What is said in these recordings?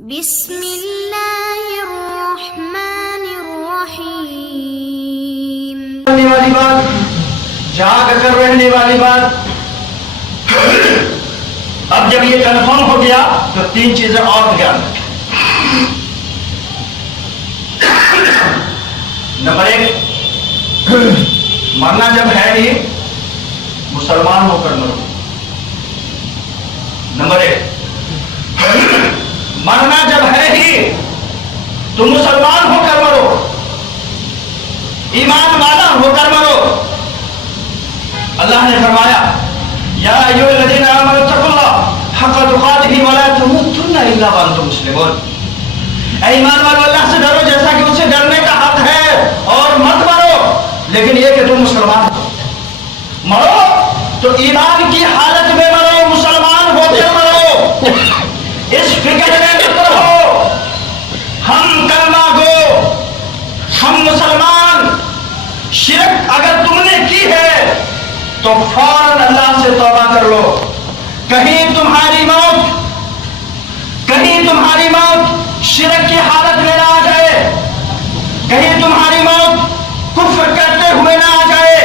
بسم اللہ الرحمن الرحیم۔ رہنے والی بات، جاگ کر رہنے والی بات۔ اب جب یہ کنفرم ہو گیا تو تین چیزیں اور دھیان رکھیں۔ نمبر 1، مرنا جب ہے ہی مسلمان ہو کر مرو۔ نمبر 1، مرنا جب ہے ہی تو مسلمان ہو کر مرو، ایمان والا ہو کر مرو۔ اللہ نے فرمایا یا ایھا الذین آمنوا اتقوا اللہ حق تقاتہ ولا تموتن الا وانتم مسلمون۔ اے ایمان والو، اللہ سے ڈرو جیسا کہ اس سے ڈرنے کا حق ہے، اور مت مرو لیکن یہ کہ تم مسلمان ہو۔ مرو تو ایمان کی حالت میں مرو، مسلمان ہو کر مرو۔ اس فکر میں مت رہو ہم کلمہ گو، ہم مسلمان۔ شرک اگر تم نے کی ہے تو فوراً اللہ سے توبہ کر لو۔ کہیں تمہاری موت شرک کی حالت میں نہ آ جائے، کہیں تمہاری موت کفر کرتے ہوئے نہ آ جائے،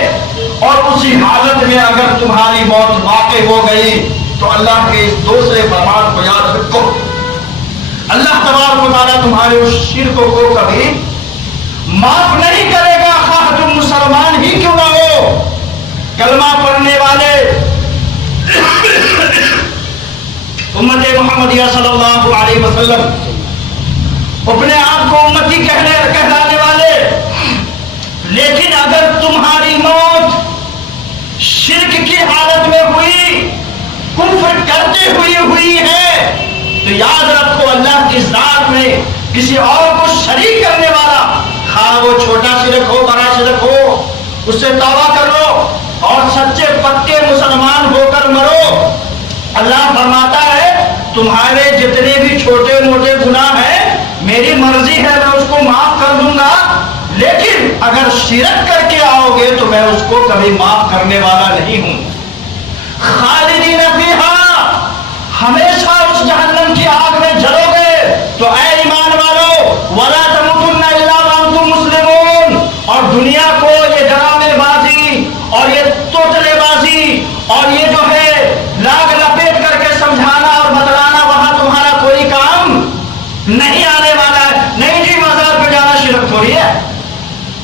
اور اسی حالت میں اگر تمہاری موت واقع ہو گئی تو اللہ کے اس دوسرے فرمان کو یاد رکھو، اللہ تبارک و تعالیٰ تمہارے اس شرک کو کبھی معاف نہیں کرے گا، خواہ تم مسلمان ہی کیوں نہ ہو۔ کلمہ پڑھنے والے امت محمدیہ صلی اللہ علیہ وسلم، اپنے آپ کو امتی کہلانے والے، لیکن اگر تمہاری موت شرک کی حالت میں ہوئی، کفر کرتے ہوئی ہے، تو یاد رکھو اللہ کی ذات میں کسی اور کو شریک کرنے والا، خواہ وہ چھوٹا شرک ہو بڑا شرک ہو، اس سے توبہ کر لو اور سچے پکے مسلمان ہو کر مرو۔ اللہ فرماتا ہے تمہارے جتنے بھی چھوٹے موٹے گناہ ہیں میری مرضی ہے میں اس کو معاف کر دوں گا، لیکن اگر شرک کر کے آؤ گے تو میں اس کو کبھی معاف کرنے والا نہیں ہوں۔ خالدین فیہا، ہمیشہ اس جہنم کی آگ میں جلو گے۔ تو اے ایمان والو، ولا تموتن الا وانتم مسلمون، اور دنیا کو یہ ڈرامے بازی اور یہ توتلے بازی اور یہ جو ہے لاگ لپیٹ کر کے سمجھانا اور بتلانا وہاں تمہارا کوئی کام نہیں آنے والا ہے۔ نہیں جی، مزار پہ جانا شرک تھوڑی ہے،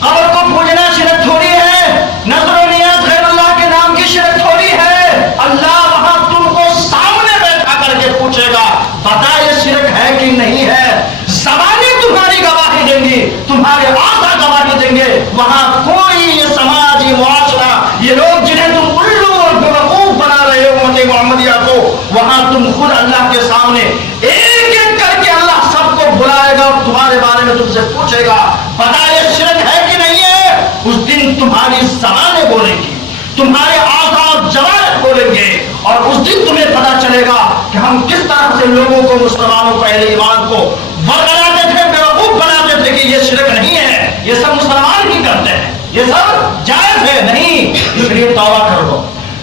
قبر کو پوجنا شرک تھوڑی ہے، نظر و نیاز غیر اللہ کے نام کی شرک تھوڑی ہے۔ اللہ وہاں تم کو سامنے بیٹھا کر کے پوچھے گا بتا یہ شرک ہے کہ نہیں ہے۔ زبانیں تمہاری گواہی دیں گی، تمہارے آقا گواہی دیں گے، وہاں کوئی یہ سماجی معاشرہ، یہ لوگ جنہیں تم الو اور بیوقوف بنا رہے ہو امت محمدیہ کو، وہاں تم خود اللہ کے سامنے ایک ایک کر کے اللہ سب کو بلائے گا اور تمہارے بارے میں تم سے پوچھے گا بتا یہ شرک ہے کہ نہیں ہے۔ اس دن تمہاری زبانیں بولیں گی، تمہارے آقا اور جوارح بولیں گے، اور اس دن تمہیں پتا چلے گا کہ ہم کس طرح سے لوگوں کو، مسلمانوں کو، اہل ایمان کو بناتے تھے، بیوقوف بناتے تھے کہ یہ شرک نہیں ہے، یہ سب مسلمان ہی کرتے ہیں، یہ سب جائز ہے۔ نہیں، اس لیے توبہ کر لو،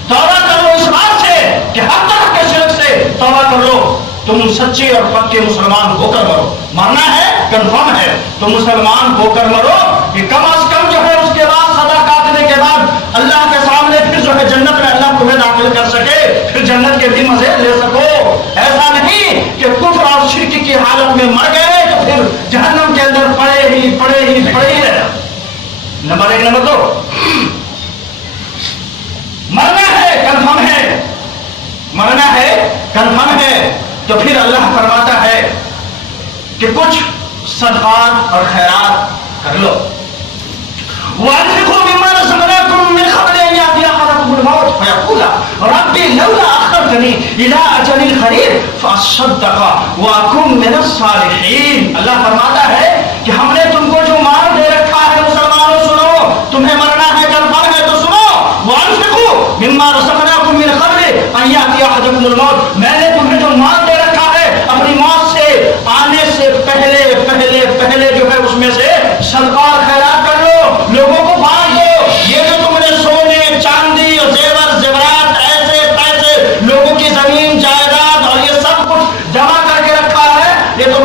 توبہ کر لو اس بات سے کہ ہر طرح کے شرک سے توبہ کر لو۔ تم سچے اور پکے مسلمان ہو کر مرو، مرنا ہے کنفرم ہے تو مسلمان ہو کر مرو، کہ کم از کم جو ہے اس کے بعد سزا کاٹنے کے بعد اللہ کے سامنے پھر جو ہے جنت میں اللہ تمہیں داخل کر سکے، پھر جنت کے بھی مزے لے سکو۔ ایسا نہیں کہ کفر اور شرک کی حالت میں مر گئے تو پھر جہنم کے اندر پڑے ہی رہے۔ نمبر 1۔ نمبر 2، مرنا ہے کنفرم ہے تو پھر اللہ فرماتا ہے کہ کچھ صدقات اور خیرات کر لو۔ وَأَنفِقُوا مِمَّا رَزَقْنَاكُم مِّن قَبْلِ أَن يَأْتِيَ أَحَدَكُمُ الْمَوْتُ فَيَقُولَ رَبِّ لَوْلَا أَخَّرْتَنِي إِلَىٰ أَجَلٍ قَرِيبٍ فَأَصَّدَّقَ وَأَكُن مِّنَ الصَّالِحِينَ۔ اللہ فرماتا ہے کہ ہم نے تم کو جو مال دے رکھا ہے، مسلمانوں سنو، تمہیں مرنا ہے کنفرم ہے تو سنو، وَأَنفِقُوا مِمَّا رَزَقْنَاكُم مِّن قَبْلِ أَن يَأْتِيَ أَحَدَكُمُ الْمَوْتُ، میں نے تمہیں جو مال دے رکھا ہے اپنی موت سے آنے سے پہلے جو ہے اس میں سے صدقہ اور خیرات کر لو، لوگوں کو بانٹ دو۔ یہ جو تم نے سونے چاندی زیور زیورات ایسے پیسے لوگوں کی زمین جائیداد اور یہ سب کچھ جمع کر کے رکھا ہے، یہ تو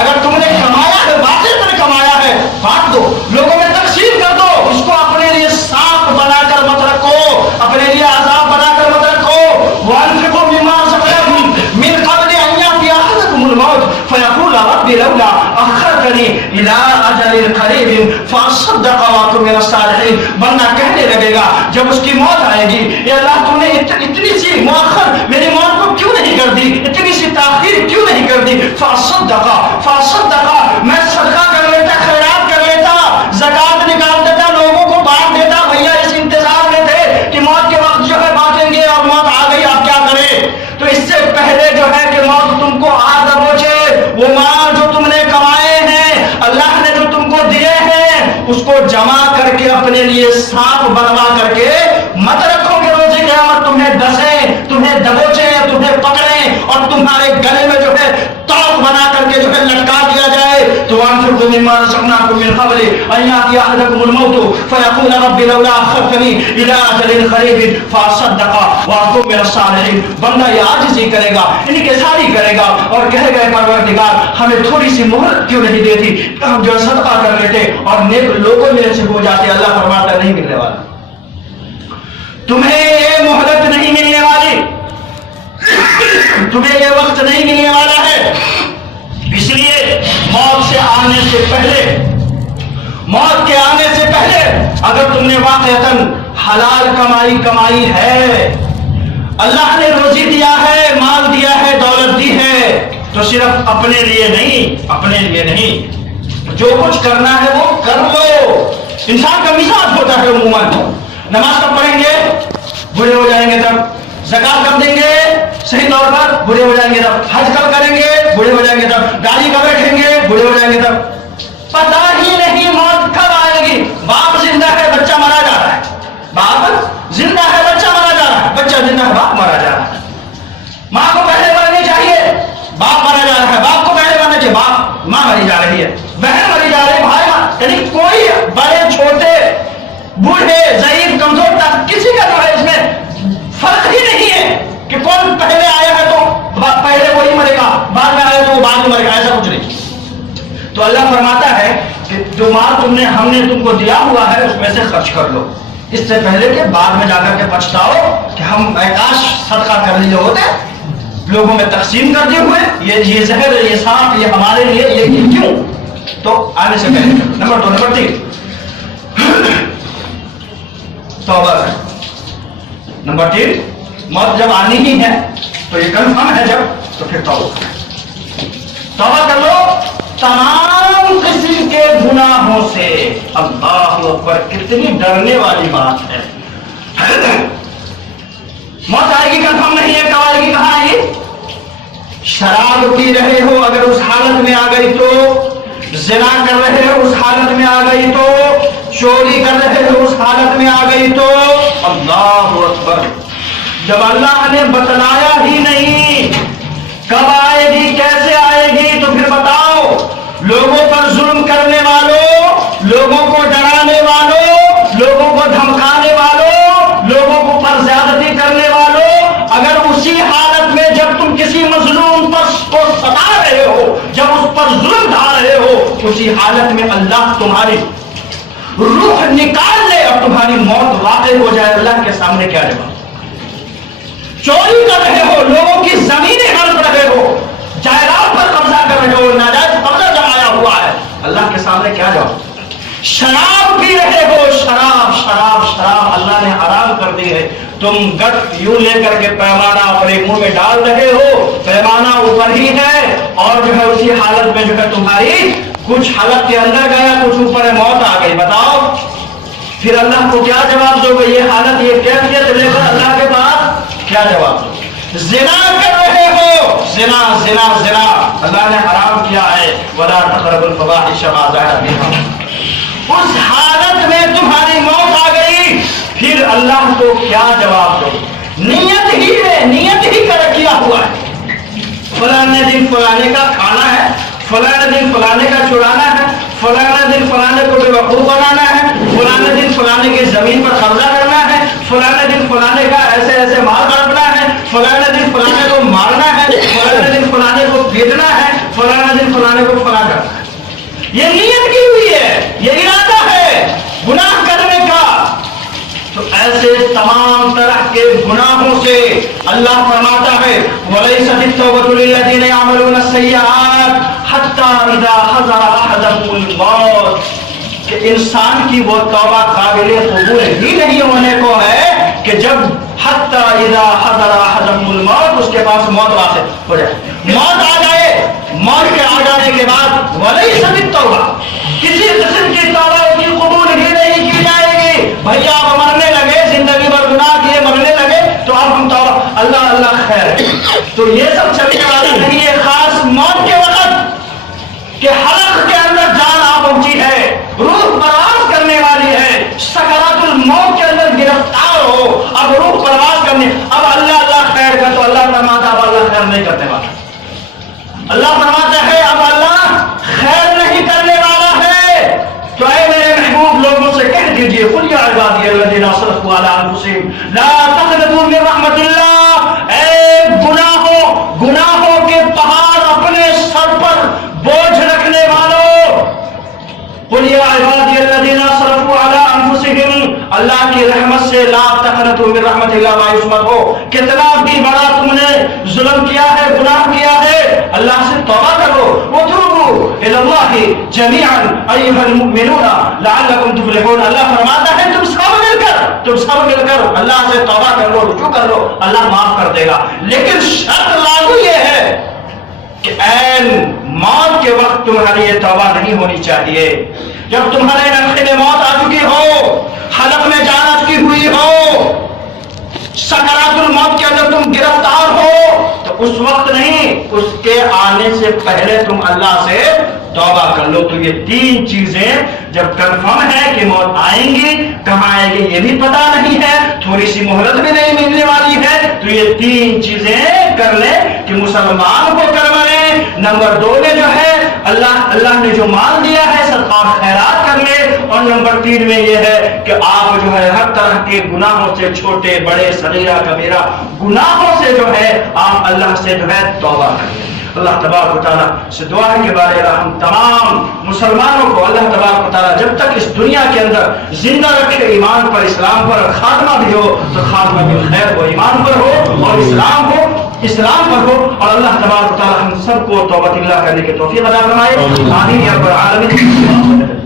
اگر تم نے کمایا ہے باطل میں کمایا ہے بانٹ دو, لوگوں میں تقسیم کر دو, اس کو اپنے لیے سانپ بنا کر مت رکھو, اپنے لیے عذاب بنا کر مت رکھو. وانفقوا مما رزقناکم من قبل ان یأتی احدکم الموت فیقول رب لولا اخرتنی الی اجل قریب فاصدق واکن من الصالحین. بندہ کہنے لگے گا جب اس کی موت آئے گی, اے اللہ تم نے اتنی سی مؤخر میری موت کو کیوں نہیں کر دی, اتنی سی تاخیر کیوں نہیں کر دی. فاصدق میں صدقہ کر لیتا, خیرات کر لیتا, زکات نکال دیتا, لوگوں کو بانٹ دیتا. بھیا اس انتظار میں تھے کہ موت کے وقت جو ہے بانٹیں گے اور موت آ گئی, آپ کیا کریں. تو اس سے پہلے جو ہے کہ موت تم کو آ دبوچے, وہ مال جو تم نے کمائے ہیں, اللہ نے جو تم کو دیے ہیں, اس کو جمع کر کے اپنے لیے سانپ بنوا کر کے مت رکھو کہ روز قیامت تمہیں ڈسیں, تمہیں دبوچیں, تمہیں پکڑیں اور تمہارے گلے میں جو ہے توق بنا کر کے جو ہے لٹکا دیا جائے. تو وانفقوا مما رزقناکم من قبل ان یأتی احدکم الموت فیقول رب لولا اخرتنی الی اجل قریب فاصدق واکن من الصالحین. بندہ یہ عاجزی کرے گا, انکساری کرے گا اور کہے گا پروردگار ہمیں تھوڑی سی مہلت کیوں نہیں دیتی کہ ہم جو صدقہ کر لیتے اور نیک لوگوں میں سے ہو جاتے. اللہ فرماتا نہیں ملنے والا, تمہیں یہ مہلت نہیں ملنے والی, تمہیں یہ وقت نہیں ملنے والا ہے. اس لیے موت کے آنے سے پہلے اگر تم نے واقعتاً حلال کمائی ہے, اللہ نے روزی دیا ہے, مال دیا ہے, دولت دی ہے, تو صرف اپنے لیے نہیں, جو کچھ کرنا ہے وہ کر لو. انسان کا مزاج ہوتا ہے عموماً, نماز کب پڑھیں گے, بوڑھے ہو جائیں گے تب. زکات کب دیں گے, صحیح طور پر, بوڑھے ہو جائیں گے تب. حج کب کریں گے, بوڑھے ہو جائیں گے تب. گاڑی کب بیٹھیں گے, بوڑھے ہو جائیں گے تب. پتہ ہی نہیں موت کب آئے گی. باپ زندہ ہے, بچہ مرا جا رہا ہے. باپ زندہ ہے, بچہ مرا جا رہا ہے. بچہ زندہ ہے, باپ مرا جا رہا ہے. ماں کو پہلے مرنی چاہیے, باپ مرا جا رہا ہے. باپ کو پہلے مرنا چاہیے, ماں مری جا رہی ہے, بہن مری جا رہی ہے, بھائی ماں. یعنی کوئی بڑے چھوٹے, بوڑھے, ضعیف, کمزور تک کسی کا جو ہے اس میں فرق ہی نہیں ہے کہ کون پہلے آیا ہے تو پہلے وہی مرے گا, بعد میں آیا تو وہ بعد میں مرے گا, ایسا کچھ نہیں. تو اللہ فرماتا ہے کہ جو مال ہم نے تم کو دیا ہوا ہے اس میں سے خرچ کر لو, اس سے پہلے کہ بعد میں جا کر کے پچھتاؤ کہ ہم کاش صدقہ کر لیے ہوتے, لوگوں میں تقسیم کر دیے ہوئے, یہ زہر, یہ سانپ, یہ ہمارے لیے, یہ کیوں. تو آنے سے پہلے نمبر 2. نمبر 3 توبہ ہے. نمبر 3 موت جب آنی ہی ہے تو یہ کنفرم ہے جب, تو پھر توبہ کر لو تمام قسم کے گناہوں سے. اللہ اکبر, کتنی ڈرنے والی بات ہے. موت آئے گی کنفرم نہیں ہے, کب آئے گی, کہاں آئے گی. شراب پی رہے ہو اگر اس حالت میں آ گئی تو, زنا کر رہے ہو اس حالت میں آ گئی تو, چوری کر رہے ہو اس حالت میں آ گئی تو. اللہ اکبر. جب اللہ نے بتلایا ہی نہیں کب آئے گی, کیسے آئے گی, تو پھر بتاؤ. لوگوں پر ظلم کرنے والوں, لوگوں کو ڈرانے والوں, لوگوں کو دھمکانے والوں, لوگوں کو پر زیادتی کرنے والوں, اگر اسی حالت میں جب تم کسی مظلوم پر کو ستا رہے ہو, جب اس پر ظلم ڈھا رہے ہو, اسی حالت میں اللہ تمہاری روح نکال لے اور تمہاری موت واقع ہو جائے, اللہ کے سامنے کیا جواب. چوری کر رہے ہو, لوگوں کی زمینیں ہڑپ رہے ہو, جائیداد پر قبضہ کر رہے ہو, ناجائز قبضہ جمایا ہوا ہے, اللہ کے سامنے کیا جواب. شراب پی رہے ہو, شراب اللہ نے حرام کر دی ہے, تم گٹ یوں لے کر کے پیمانہ اپنے منہ میں ڈال رہے ہو, پیمانہ اوپر ہی ہے, اور جو ہے اسی حالت میں جو ہے تمہاری کچھ حالت کے اندر گیا, کچھ اوپر ہے, موت آ گئی. بتاؤ پھر اللہ کو کیا جواب دو گے. یہ حالت, یہ کیفیت لے کر اللہ کے پاس کیا جواب دو. زنا کر رہے ہو, زنا اللہ نے حرام کیا ہے, ولا تقربوا الفواحش ما ظهر منها. اس حالت میں تمہاری موت آ گئی, پھر اللہ کو کیا جواب دو. نیت ہی کا کیا ہوا ہے, فلانے دن فلانے کا کھانا ہے, فلانے دن فلانے کا چرانا ہے, فلانے دن فلانے کو بے وقوف بنانا ہے, فلانے دن فلانے کی زمین پر قبضہ کرنا ہے, فلانے دن فلانے کا ایسے مال ہڑپنا ہے, فلانے دن فلانے کو مارنا ہے, فلانے دن فلانے کو بھیجنا ہے, فلانے دن فلانے کو یہ نیت کی ہوئی ہے، یہ ارادہ ہے گناہ کرنے کا، تو ایسے تمام طرح کے گناہوں سے اللہ فرماتا ہے وَلَيْسَتِ التَّوْبَةُ لِلَّذِينَ يَعْمَلُونَ السَّيِّئَاتِ حَتَّى إِذَا حَضَرَ أَحَدَهُمُ الْمَوْتُ، کہ انسان کی وہ توبہ قابل قبول ہی نہیں ہونے کو ہے کہ جب حَتَّى إِذَا حَضَرَ أَحَدَهُمُ الْمَوْتُ، اس کے پاس موت واقع ہو جائے، موت آ جائے، موت کے آ جانے کے بعد وَلَيْسَتِ التَّوْبَةُ، کسی قسم کی توبہ کی قبول ہی نہیں کی جائے گی۔ بھیا آپ مرنے لگے، زندگی بھر گناہ کیے، مرنے لگے تو اب ہم توبہ اللہ اللہ خیر ہے، تو یہ سب چلنے والا نہیں ہے۔ خاص موت کے وقت کہ حلق کے اندر جان آ پہنچی ہے، روح پرواز کرنے والی ہے، سکرات الموت کے اندر گرفتار ہو، اب روح پرواز کرنے، اب اللہ اللہ خیر کا، تو اللہ فرماتا اب اللہ خیر نہیں کرنے والا، اللہ فرماتا ہے اب اللہ خیر نہیں کرنے والا ہے۔ تو اے میرے محبوب لوگوں سے کہہ دیجئے قل یا عبادی الذین اسرفوا علی انفسہم لا تقنطوا من رحمت اللہ، اے گناہوں کے پہاڑ اپنے سر پر بوجھ رکھنے والوں، قل یا عبادی الذین اسرفوا علی انفسہم، اللہ کی رحمت سے لا تقنطوا من رحمت اللہ، مایوس مت ہو، کتنا بھی بڑا تم نے ظلم کیا ہے، گناہ کیا ہے، اللہ سے توبہ کرو، وتوبوا الی اللہ جميعا ایھا المؤمنون لعلکم تفلحون، اللہ فرماتا ہے تم سب مل کر اللہ سے توبہ کر لو، رجوع کر لو، اللہ معاف کر دے گا، لیکن شرط لاگو یہ ہے کہ عین موت کے وقت تمہاری یہ توبہ نہیں ہونی چاہیے، جب تمہارے نفخے میں موت آ چکی ہو، حلق میں جان اٹکی ہوئی ہو، سکرات الموت کے اندر تم گرفتار ہو، تو اس وقت نہیں، اس کے آنے سے پہلے تم اللہ سے توبہ کر لو۔ تو یہ تین چیزیں جب کنفرم ہے کہ موت آئیں گی، کہاں آئیں گی یہ بھی پتا نہیں ہے، تھوڑی سی مہلت بھی نہیں ملنے والی ہے، تو یہ تین چیزیں کر لیں کہ مسلمان کو کر لیں۔ نمبر 2 میں جو ہے اللہ نے جو مال دیا ہے صدقہ اور خیرات کر لیں، اور نمبر 3 میں یہ ہے کہ آپ جو ہے ہر طرح کے گناہوں سے، چھوٹے بڑے صغیرہ کبیرہ گناہوں سے جو ہے آپ اللہ سے جو ہے توبہ کریں۔ اللہ تبارک و تعالیٰ سے دعا ہے کہ بارے ہم تمام مسلمانوں کو اللہ تبارک و تعالیٰ جب تک اس دنیا کے اندر زندہ رکھے، ایمان پر، اسلام پر، خاتمہ بھی ہو تو خاتمہ بھی خیر ہو، ایمان پر ہو اور اسلام پر ہو، اور اللہ تبارک و تعالیٰ ہم سب کو توبۃ اللہ کرنے کی توفیق عطا فرمائے، آمین یا رب العالمین۔